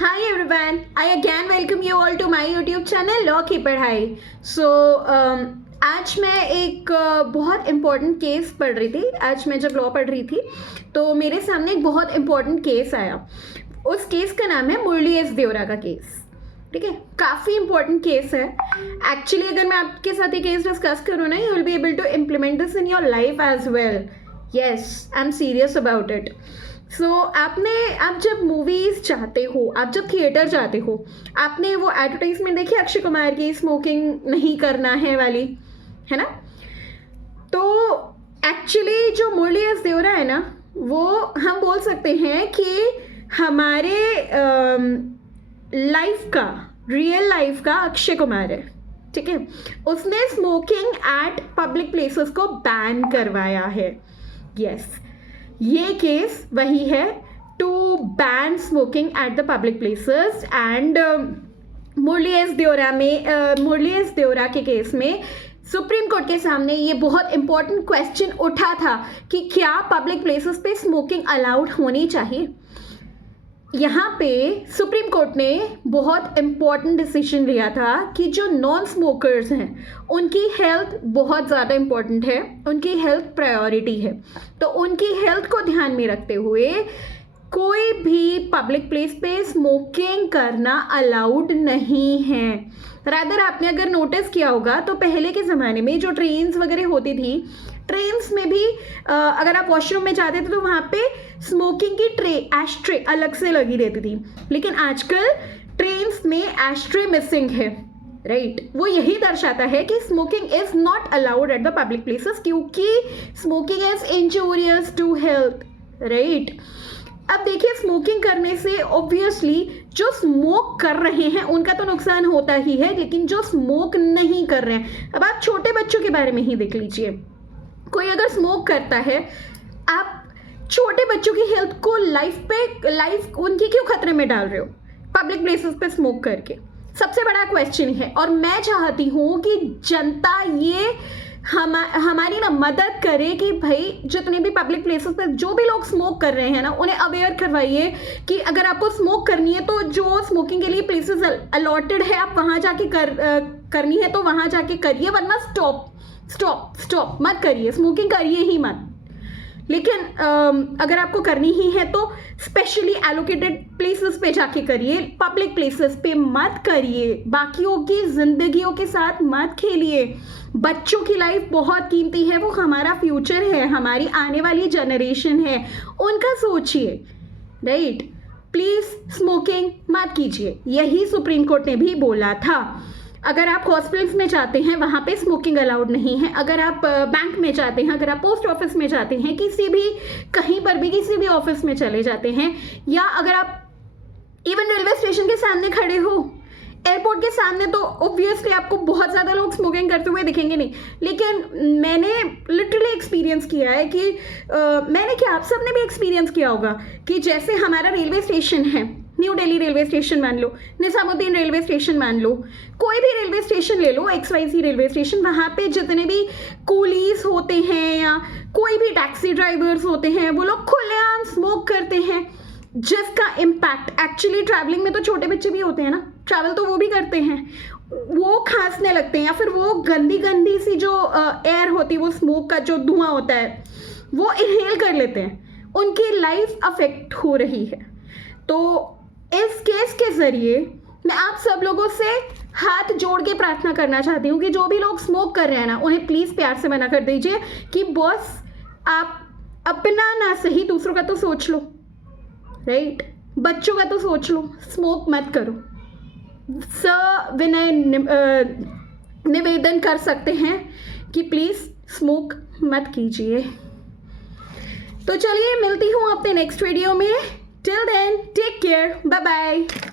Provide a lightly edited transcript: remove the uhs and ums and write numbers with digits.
Hi everyone, I again welcome you all to my YouTube channel law की पढ़ाई। आज मैं एक बहुत इम्पॉर्टेंट केस पढ़ रही थी। आज मैं जब लॉ पढ़ रही थी तो मेरे सामने एक बहुत इम्पॉर्टेंट केस आया। उस केस का नाम है मुरली एस देवरा का केस। ठीक है, काफ़ी इंपॉर्टेंट केस है एक्चुअली। अगर मैं आपके साथ ये केस डिस्कस करूँ ना, you will be able to implement this in your life as well. Yes, I am serious about it. आप जब मूवीज जाते हो, आप जब थिएटर जाते हो, आपने वो एडवर्टाइजमेंट देखी अक्षय कुमार की, स्मोकिंग नहीं करना है वाली, है ना? तो एक्चुअली जो मुरली एस देवरा है ना, वो हम बोल सकते हैं कि हमारे लाइफ का, रियल लाइफ का अक्षय कुमार है। ठीक है, उसने स्मोकिंग एट पब्लिक प्लेसेस को बैन करवाया है। यस, ये केस वही है, to ban smoking at the public places. And Murli S Deora के केस में सुप्रीम कोर्ट के सामने ये बहुत इंपॉर्टेंट क्वेश्चन उठा था कि क्या पब्लिक प्लेसेस पे स्मोकिंग अलाउड होनी चाहिए। यहाँ पे सुप्रीम कोर्ट ने बहुत इम्पॉर्टेंट डिसीजन लिया था कि जो नॉन स्मोकर्स हैं उनकी हेल्थ बहुत ज़्यादा इम्पॉर्टेंट है, उनकी हेल्थ प्रायोरिटी है। तो उनकी हेल्थ को ध्यान में रखते हुए कोई भी पब्लिक प्लेस पे स्मोकिंग करना अलाउड नहीं है। रादर आपने अगर नोटिस किया होगा तो पहले के ज़माने में जो ट्रेन्स वगैरह होती थी, ट्रेन्स में भी अगर आप वॉशरूम में जाते थे तो वहाँ पे स्मोकिंग की ट्रे, एस्ट्रे अलग से लगी रहती थी। लेकिन आजकल ट्रेन्स में एस्ट्रे मिसिंग है, राइट? वो यही दर्शाता है कि smoking is not allowed at the public places, क्योंकि smoking is injurious to health, right? अब देखिए, स्मोकिंग करने से ऑब्वियसली जो स्मोक कर रहे हैं उनका तो नुकसान होता ही है, लेकिन जो स्मोक नहीं कर रहे हैं, अब आप छोटे बच्चों के बारे में ही देख लीजिए। कोई अगर स्मोक करता है, आप छोटे बच्चों की हेल्थ को, लाइफ उनकी क्यों खतरे में डाल रहे हो पब्लिक प्लेसेस पे स्मोक करके? सबसे बड़ा क्वेश्चन है। और मैं चाहती हूँ कि जनता ये हमारी ना मदद करे कि भाई जितने भी पब्लिक प्लेसेस पे जो भी लोग स्मोक कर रहे हैं ना, उन्हें अवेयर करवाइए कि अगर आपको स्मोक करनी है तो जो स्मोकिंग के लिए प्लेसेस अलॉटेड है, आप वहाँ जाके करनी है तो वहाँ जाके करिए, वरना स्टॉप मत करिए, स्मोकिंग करिए ही मत। लेकिन अगर आपको करनी ही है तो स्पेशली एलोकेटेड प्लेसेस पे जाके करिए, पब्लिक प्लेसेस पे मत करिए, बाकियों की जिंदगियों के साथ मत खेलिए। बच्चों की लाइफ बहुत कीमती है, वो हमारा फ्यूचर है, हमारी आने वाली जनरेशन है, उनका सोचिए, राइट? प्लीज स्मोकिंग मत कीजिए, यही सुप्रीम कोर्ट ने भी बोला था। अगर आप हॉस्पिटल्स में जाते हैं वहाँ पे स्मोकिंग अलाउड नहीं है। अगर आप बैंक में जाते हैं, अगर आप पोस्ट ऑफिस में जाते हैं, किसी भी कहीं पर भी किसी भी ऑफिस में चले जाते हैं, या अगर आप इवन रेलवे स्टेशन के सामने खड़े हो, एयरपोर्ट के सामने, तो ऑब्वियसली आपको बहुत ज़्यादा लोग स्मोकिंग करते हुए दिखेंगे नहीं। लेकिन मैंने लिटरली एक्सपीरियंस किया है कि मैंने क्या, आप सबने भी एक्सपीरियंस किया होगा कि जैसे हमारा रेलवे स्टेशन है, न्यू दिल्ली रेलवे स्टेशन मान लो, निजामुद्दीन रेलवे स्टेशन मान लो, कोई भी रेलवे स्टेशन ले लो, XYZ रेलवे स्टेशन, वहाँ पे जितने भी कूलीज होते हैं या कोई भी टैक्सी ड्राइवर्स होते हैं, वो लोग खुलेआम स्मोक करते हैं, जिसका इम्पैक्ट एक्चुअली ट्रैवलिंग में तो छोटे बच्चे भी होते हैं ना, ट्रैवल तो वो भी करते हैं, वो खांसने लगते हैं, या फिर वो गंदी सी जो एयर होती है, वो स्मोक का जो धुआं होता है, वो इनहेल कर लेते हैं, उनकी लाइफ अफेक्ट हो रही है। तो इस केस के जरिए मैं आप सब लोगों से हाथ जोड़ के प्रार्थना करना चाहती हूँ कि जो भी लोग स्मोक कर रहे हैं ना, उन्हें प्लीज़ प्यार से मना कर दीजिए कि बॉस, आप अपना ना सही दूसरों का तो सोच लो, राइट? बच्चों का तो सोच लो, स्मोक मत करो। विनय निवेदन कर सकते हैं कि प्लीज़ स्मोक मत कीजिए। तो चलिए, मिलती हूँ अपने नेक्स्ट वीडियो में। Till then, take care. Bye bye.